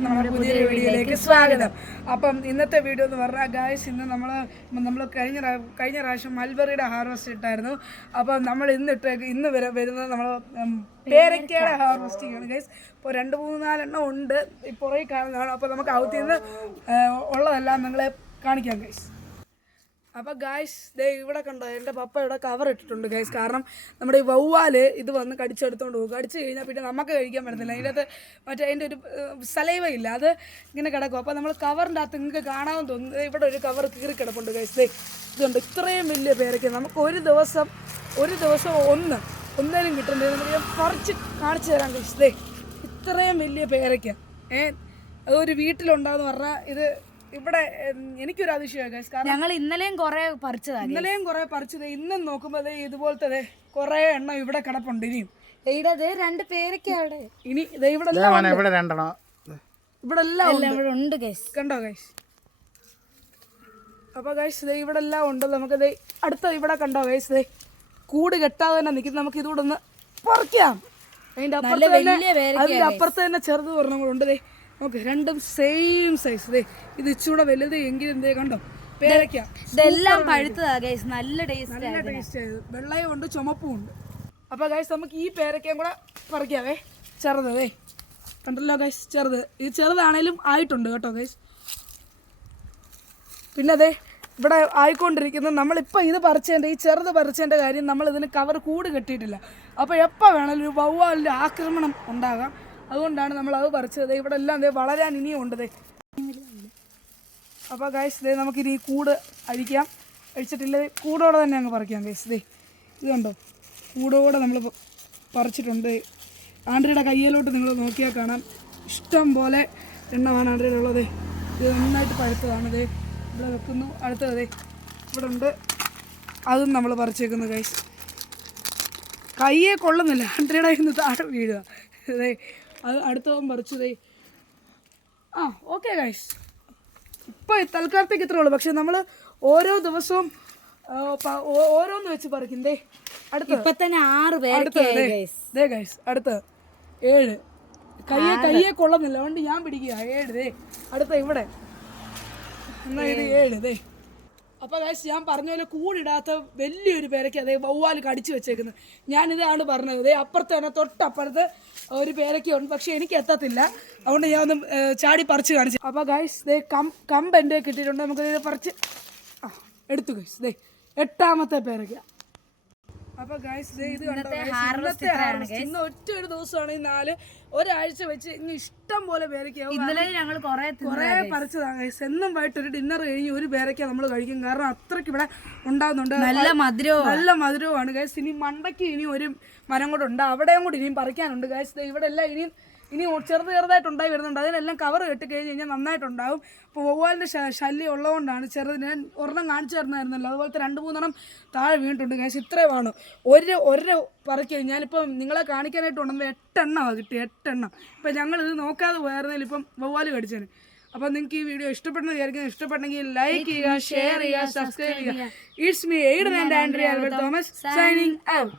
എല്ലാവർക്കും നമ്മുടെ പുതിയൊരു വീഡിയോയിലേക്ക് സ്വാഗതം. അപ്പം ഇന്നത്തെ വീഡിയോ എന്ന് പറഞ്ഞാൽ ഗായ്സ്, ഇന്ന് നമ്മൾ കഴിഞ്ഞ പ്രാവശ്യം മൽബറിയുടെ ഹാർവെസ്റ്റ് ഇട്ടായിരുന്നു. അപ്പം നമ്മൾ ഇന്ന് വരുന്നത് നമ്മൾ പേരക്കയുടെ ഹാർവെസ്റ്റിംഗ് ആണ് ഗൈസ്. ഇപ്പോൾ 2-3-4 എണ്ണം ഉണ്ട് പുറകെ കാണുന്നതാണ്. അപ്പോൾ നമുക്ക് ഔത്തിൽ നിന്ന് ഉള്ളതെല്ലാം നിങ്ങളെ കാണിക്കാം ഗൈസ്. അപ്പോൾ ഗായ്സ് ഇവിടെ കണ്ടോ, എൻ്റെ പപ്പ ഇവിടെ കവർ ഇട്ടിട്ടുണ്ട് ഗൈസ്. കാരണം നമ്മുടെ ഈ വവ്വാല് ഇത് വന്ന് കടിച്ചെടുത്തോണ്ട് പോകും. കടിച്ചു കഴിഞ്ഞാൽ പിന്നെ നമുക്ക് കഴിക്കാൻ പറ്റത്തില്ല. അതിൻ്റെ അകത്ത് അതിൻ്റെ ഒരു സലൈവ ഇല്ല, അത് ഇങ്ങനെ കിടക്കും. അപ്പോൾ നമ്മൾ കവറിൻ്റെ അകത്ത് നിങ്ങൾക്ക് കാണാമെന്ന് തോന്നുന്നത് ഇവിടെ ഒരു കവർ കീറി കിടപ്പുണ്ട് ഗൈസ്. ഇതുണ്ട്, ഇത്രയും വലിയ പേരയ്ക്ക. നമുക്ക് ഒരു ദിവസം ഒന്നേലും കിട്ടുന്നുണ്ട്. നമുക്ക് ഞാൻ പറിച്ച് കാണിച്ചു തരാം ഗൈസ്. ഇത്രയും വലിയ പേരയ്ക്ക അതൊരു വീട്ടിലുണ്ടാകുന്ന പറഞ്ഞാൽ ഇത് ഇവിടെ എനിക്കൊരു അതിശയമാണ് ഗൈസ്. കാരണം ഞങ്ങൾ ഇന്നലെയും കുറെ പറിച്ചത് ഇന്നും നോക്കുമ്പോൾ ഇതുപോലത്തെ കുറെ എണ്ണം ഇവിടെ കിടപ്പുണ്ട്. ഇനിയും രണ്ട് പേരൊക്കെ അവിടെ ഇനി ഇവിടെ എല്ലാം ഉണ്ട് ഗൈസ്. കണ്ടോ ഗൈസ്? അപ്പോൾ ഗൈസ് ഇവിടെ എല്ലാം ഉണ്ട്. നമുക്കത് അടുത്ത ഇവിടെ കണ്ടോ ഗൈസ്, കൂട് കെട്ടാതെ തന്നെ നിൽക്കുന്നത്. നമുക്ക് ഇതുകൂടെ ഒന്ന് പറിക്കാം. അതിൻ്റെ അപ്പുറത്ത് തന്നെ ചെറുത് പറഞ്ഞ ഉണ്ട്. ഓക്കെ, രണ്ടും സെയിം സൈസ്. ഇത് ഇച്ചൂടെ വലുത് എങ്കിലും കണ്ടോ പേരയ്ക്ക. ഇതെല്ലാം പഴുത്തതാ ഗൈസ്, നല്ല ടേസ്റ്റ് ആയത്. വെള്ളയും ഉണ്ട്, ചുമപ്പും ഉണ്ട്. അപ്പോൾ ഗൈസ് നമുക്ക് ഈ പേരയ്ക്കയും കൂടെ പറിക്കാവേ. ചെറുതേ കണ്ടല്ലോ ഗൈസ്, ഇത് ചെറുതാണേലും ആയിട്ടുണ്ട് കേട്ടോ ഗൈസ്. പിന്നെ ഇവിടെ ആയിക്കൊണ്ടിരിക്കുന്നത് നമ്മളിപ്പോൾ ഇത് ഈ ചെറുത് പറിച്ചതിൻ്റെ കാര്യം, നമ്മൾ ഇതിന് കവർ കൂട് കെട്ടിയിട്ടില്ല. അപ്പോൾ എപ്പോൾ വേണമെങ്കിലും ഒരു വവ്വാലിൻ്റെ ആക്രമണം ഉണ്ടാകാം. അതുകൊണ്ടാണ് നമ്മൾ അത് പറിച്ചത്. ഇവിടെ എല്ലാം വളരാൻ ഇനിയും ഉണ്ട്. അപ്പോൾ ഗൈസ് നമുക്കിനി ഈ കൂട് അഴിച്ചിട്ടില്ല, കൂടോടെ തന്നെ അങ്ങ് പറിക്കാം ഗൈസ്. ഇത് കണ്ടോ, കൂടോടെ നമ്മൾ പറിച്ചിട്ടുണ്ട്. ആൻഡ്രിയുടെ കയ്യിലോട്ട് നിങ്ങൾ നോക്കിയാൽ കാണാം, ഇഷ്ടം പോലെ എണ്ണമാണ് ആൻഡ്രിയുടെ ഉള്ളത്. ഇത് നന്നായിട്ട് പഴുത്തതാണ്. ഇവിടെ വെക്കുന്നു. അടുത്തത് ഇവിടെ ഉണ്ട്, അതും നമ്മൾ പറിച്ചേക്കുന്നു ഗൈസ്. കയ്യെ കൊള്ളുന്നില്ല, ആൻഡ്രിയുടെ ഇന്ന് താഴെ വീഴുക. അത് അടുത്തവൻ പറിച്ചതേ. ഓക്കെ ഗൈസ്, ഇപ്പോൾ തൽക്കാലത്തേക്ക് ഇത്രേ ഉള്ളൂ. പക്ഷെ നമ്മൾ ഓരോ ദിവസവും ഓരോന്ന് വെച്ച് പറിക്കും. ഇപ്പൊ തന്നെ 6 ഗൈസ്, അടുത്ത് 7. കയ്യെ കൊള്ളുന്നില്ല, അതുകൊണ്ട് ഞാൻ പിടിക്കുക. 7 അടുത്ത ഇവിടെ എന്നാ ഇത് 7. അപ്പോൾ ഗൈസ് ഞാൻ പറഞ്ഞ പോലെ കൂടിടാത്ത വലിയൊരു പേരയ്ക്ക വവ്വാല് കടിച്ചു വെച്ചേക്കുന്നത്. ഞാനിതാണ് പറഞ്ഞത്. അപ്പുറത്ത് തന്നെ തൊട്ടപ്പുറത്ത് ഒരു പേരയ്ക്കുണ്ട്, പക്ഷെ എനിക്ക് എത്തത്തില്ല. അതുകൊണ്ട് ഞാൻ ഒന്ന് ചാടി പറിച്ച് കാണിച്ചു. അപ്പോൾ ഗൈസ് കമ്പ് എൻ്റെ കിട്ടിയിട്ടുണ്ട്. നമുക്ക് പറിച്ച് എടുത്തു ഗൈസ്. 8ാമത്തെ പേരയ്ക്ക. അപ്പോൾ ഗൈസ് ഇത് കണ്ടോ, ഇന്ന് ഒരു ദിവസമാണ് ഈ 4 വെച്ച് ഇനി ഇഷ്ടം പോലെ പേരയ്ക്കാവും. ഇന്നലെ ഞങ്ങൾ കുറേ പറിച്ചതാണ് ഗൈസ്. എന്നും വൈകിട്ടൊരു ഡിന്നർ കഴിഞ്ഞ് ഒരു പേരയ്ക്ക നമ്മൾ കഴിക്കും. കാരണം അത്രയ്ക്ക് ഇവിടെ ഉണ്ടാകുന്നുണ്ട്, നല്ല മധുരവുമാണ് ഗൈസ്. ഇനി മണ്ടയ്ക്ക് ഇനി ഒരു മരം കൂടെ ഉണ്ട്, അവിടെയും കൂടി ഇനിയും പറിക്കാനുണ്ട് ഗൈസ്. ഇവിടെ എല്ലാം ഇനി ചെറുതായിട്ട് ഉണ്ടായി വരുന്നുണ്ട്. അതിനെല്ലാം കവർ കെട്ടി കഴിഞ്ഞ് കഴിഞ്ഞാൽ നന്നായിട്ടുണ്ടാകും. അപ്പോൾ വവ്വാലിൻ്റെ ശല്യം ഉള്ളതുകൊണ്ടാണ് ചെറുതിന് ഞാൻ ഒരെണ്ണം കാണിച്ചു തരുന്നതായിരുന്നല്ലോ, അതുപോലത്തെ 2-3 താഴെ വീണിട്ടുണ്ട് ഗൈസ്. ഇത്രയുമാണ് ഒരു പറിക്കുക. ഞാനിപ്പം നിങ്ങളെ കാണിക്കാനായിട്ട് ഉണ്ടെങ്കിൽ 8 എണ്ണമാണ് കിട്ടി. 8 എണ്ണം. ഇപ്പം ഞങ്ങളിത് നോക്കാതെ പോയായിരുന്നെങ്കിൽ ഇപ്പം വവ്വാല് കടിച്ചേന്. അപ്പോൾ നിങ്ങൾക്ക് ഈ വീഡിയോ ഇഷ്ടപ്പെട്ടെങ്കിൽ ലൈക്ക് ചെയ്യുക, ഷെയർ ചെയ്യുക, സബ്സ്ക്രൈബ് ചെയ്യുക. It's me Aiden and Andrea Albert Thomas signing out.